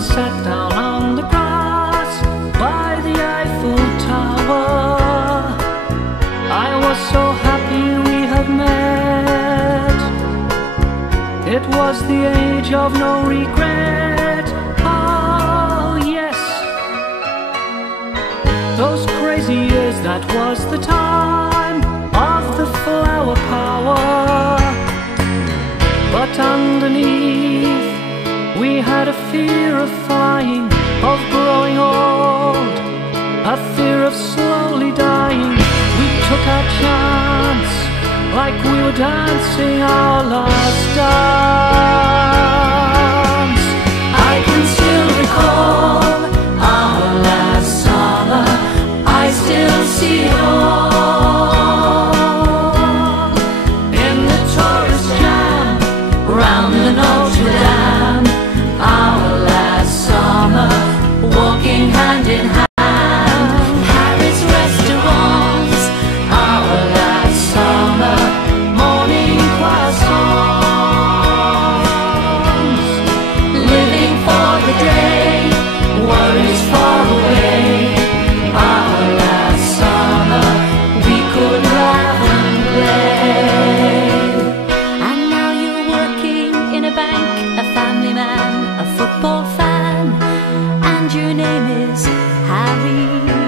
sat down on the grass by the Eiffel Tower. I was so happy we had met. It was the age of no regret. Oh yes, those crazy years, that was the time of the flower power. But underneath we had a fear of flying, of growing old, a fear of slowly dying. We took our chance like we were dancing our last dance. I can still recall our last summer, I still see it all in the tourist jam round the Notre Dame. Our last summer, walking hand in hand, Paris restaurants. Our last summer, morning croissants, living for the day, worries far away. Our last summer, we could laugh and play. And now you're working in a bank, a family man, a football fan, and your name is Harry.